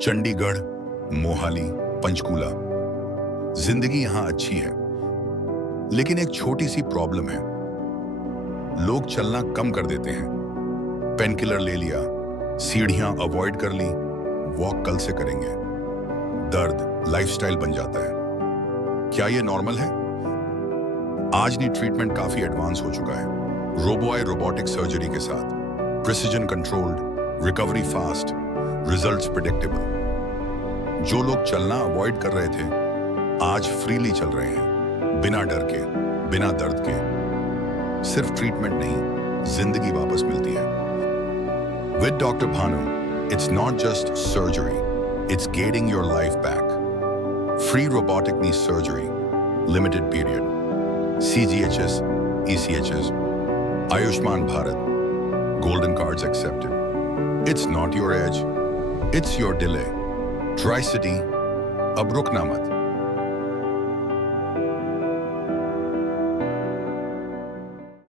चंडीगढ़, मोहाली, पंचकूला, जिंदगी यहां अच्छी है, लेकिन एक छोटी सी प्रॉब्लम है। लोग चलना कम कर देते हैं। पेनकिलर ले लिया, सीढ़ियां अवॉइड कर ली, वॉक कल से करेंगे। दर्द लाइफस्टाइल बन जाता है। क्या ये नॉर्मल है? आज नहीं, ट्रीटमेंट काफी एडवांस हो चुका है। रोबो आई रोबोटिक सर्जरी के साथ precision controlled, recovery fast, results predictable. जो लोग चलना अवॉइड कर रहे थे आज फ्रीली चल रहे हैं, बिना डर के, बिना दर्द के। सिर्फ ट्रीटमेंट नहीं, जिंदगी वापस मिलती है। With doctor Bhanu, it's not just surgery, it's getting your life back. Free robotic knee surgery, limited period. CGHS, ECHS, Ayushman Bharat, golden cards accepted. It's not your edge, it's your delay. Tri-City, ab rukna mat.